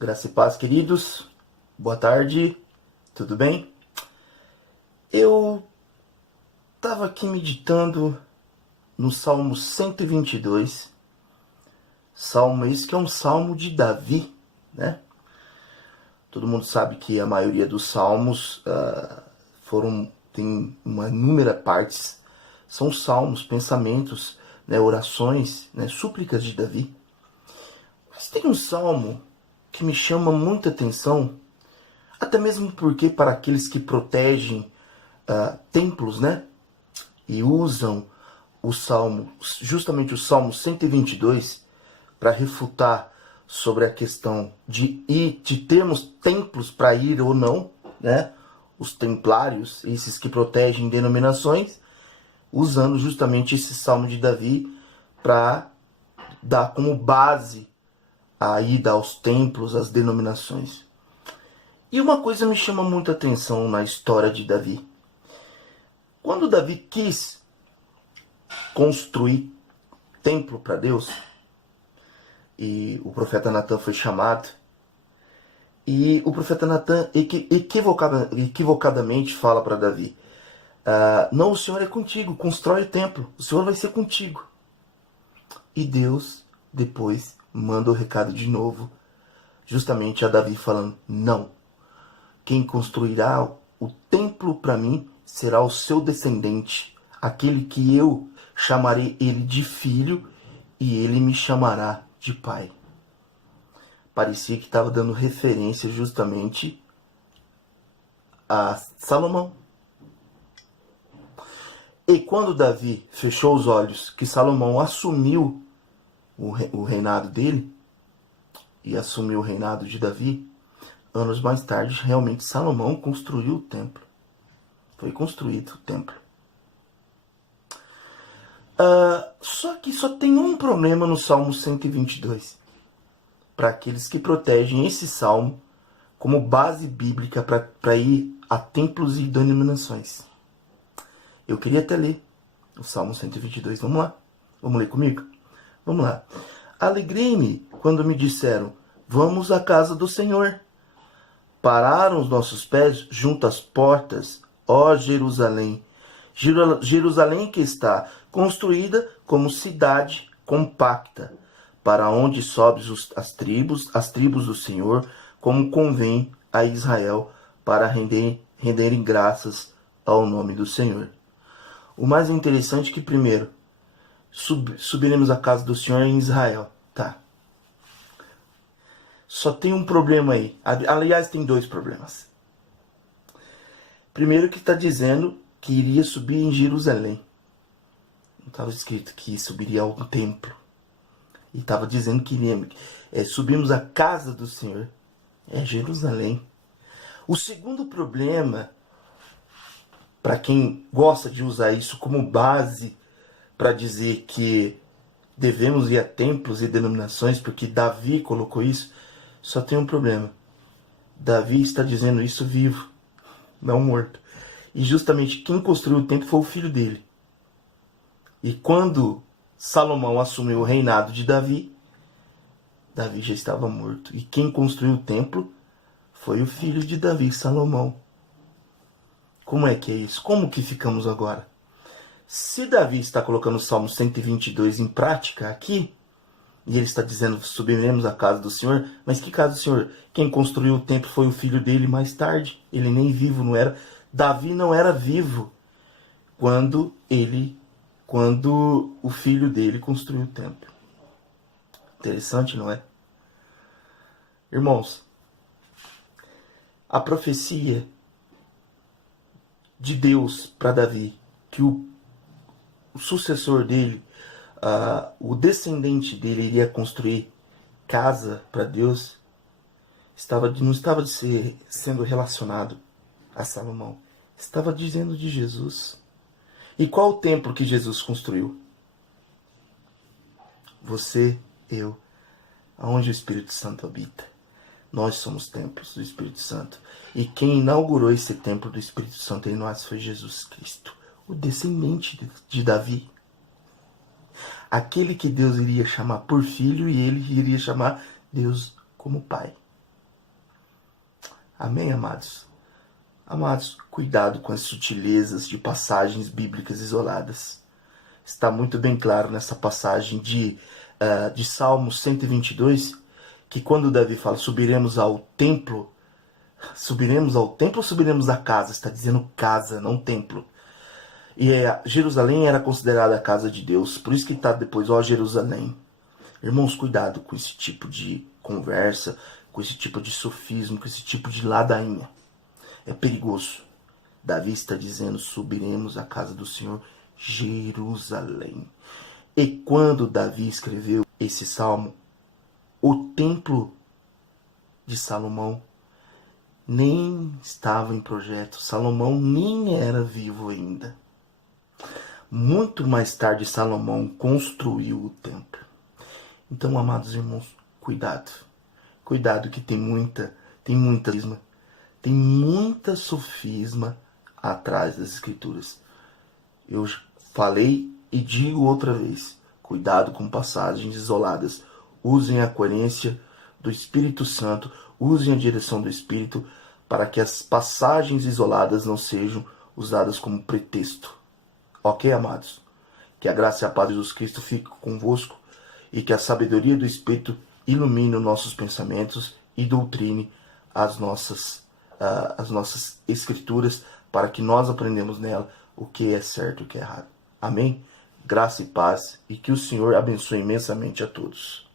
Graça e paz, queridos. Boa tarde. Tudo bem? Eu estava aqui meditando no Salmo 122. Salmo esse que é um salmo de Davi, né? Todo mundo sabe que a maioria dos salmos tem uma inúmera partes. São salmos, pensamentos, né, orações, né, súplicas de Davi. Mas tem um salmo que me chama muita atenção, até mesmo porque para aqueles que protegem templos, né? E usam o Salmo, justamente o Salmo 122, para refutar sobre a questão de termos templos para ir ou não, né? Os templários, esses que protegem denominações, usando justamente esse Salmo de Davi para dar como base a ida aos templos, às denominações. E uma coisa me chama muita atenção na história de Davi. Quando Davi quis construir templo para Deus, e o profeta Natan foi chamado, e o profeta Natan equivocadamente fala para Davi: não, o Senhor é contigo, constrói o templo, o Senhor vai ser contigo. E Deus depois manda o recado de novo, justamente a Davi falando: não, quem construirá o templo para mim será o seu descendente, aquele que eu chamarei ele de filho e ele me chamará de pai. Parecia que estava dando referência justamente a Salomão. E quando Davi fechou os olhos, que Salomão assumiu o reinado dele, e assumiu o reinado de Davi, anos mais tarde, realmente Salomão construiu o templo. Foi construído o templo. Só que só tem um problema no Salmo 122. Para aqueles que protegem esse salmo como base bíblica para ir a templos e denominações. Eu queria até ler o Salmo 122. Vamos lá? Vamos ler comigo? Vamos lá. Alegrei-me quando me disseram: vamos à casa do Senhor. Pararam os nossos pés junto às portas, ó Jerusalém. Jerusalém que está construída como cidade compacta, para onde sobes as tribos do Senhor, como convém a Israel, para renderem graças ao nome do Senhor. O mais interessante é que, primeiro, subiremos à casa do Senhor em Israel. Tá. Só tem um problema aí. Aliás, tem dois problemas. Primeiro, que está dizendo que iria subir em Jerusalém. Não estava escrito que subiria ao templo. E estava dizendo que subimos à casa do Senhor. É Jerusalém. O segundo problema, para quem gosta de usar isso como base para dizer que devemos ir a templos e denominações, porque Davi colocou isso, só tem um problema. Davi está dizendo isso vivo, não morto. E justamente quem construiu o templo foi o filho dele. E quando Salomão assumiu o reinado de Davi, Davi já estava morto. E quem construiu o templo foi o filho de Davi, Salomão. Como é que é isso? Como que ficamos agora? Se Davi está colocando o Salmo 122 em prática aqui, e ele está dizendo: subiremos à casa do Senhor, mas que casa do Senhor? Quem construiu o templo foi o filho dele mais tarde. Ele nem vivo não era. Davi não era vivo quando o filho dele construiu o templo. Interessante, não é? Irmãos, a profecia de Deus para Davi, que o sucessor dele, o descendente dele iria construir casa para Deus, não estava sendo relacionado a Salomão. Estava dizendo de Jesus. E qual o templo que Jesus construiu? Você, eu, aonde o Espírito Santo habita. Nós somos templos do Espírito Santo. E quem inaugurou esse templo do Espírito Santo em nós foi Jesus Cristo, o descendente de Davi. Aquele que Deus iria chamar por filho e ele iria chamar Deus como pai. Amém, amados? Amados, cuidado com as sutilezas de passagens bíblicas isoladas. Está muito bem claro nessa passagem de Salmo 122, que quando Davi fala, subiremos ao templo ou subiremos à casa? Está dizendo casa, não templo. E Jerusalém era considerada a casa de Deus, por isso que está depois, ó Jerusalém. Irmãos, cuidado com esse tipo de conversa, com esse tipo de sofismo, com esse tipo de ladainha. É perigoso. Davi está dizendo, subiremos à casa do Senhor, Jerusalém. E quando Davi escreveu esse salmo, o templo de Salomão nem estava em projeto. Salomão nem era vivo ainda. Muito mais tarde, Salomão construiu o templo. Então, amados irmãos, cuidado. Cuidado que tem muita sofisma atrás das escrituras. Eu falei e digo outra vez. Cuidado com passagens isoladas. Usem a coerência do Espírito Santo. Usem a direção do Espírito para que as passagens isoladas não sejam usadas como pretexto. Ok, amados? Que a graça e a paz de Jesus Cristo fiquem convosco e que a sabedoria do Espírito ilumine os nossos pensamentos e doutrine as nossas escrituras para que nós aprendamos nela o que é certo e o que é errado. Amém? Graça e paz e que o Senhor abençoe imensamente a todos.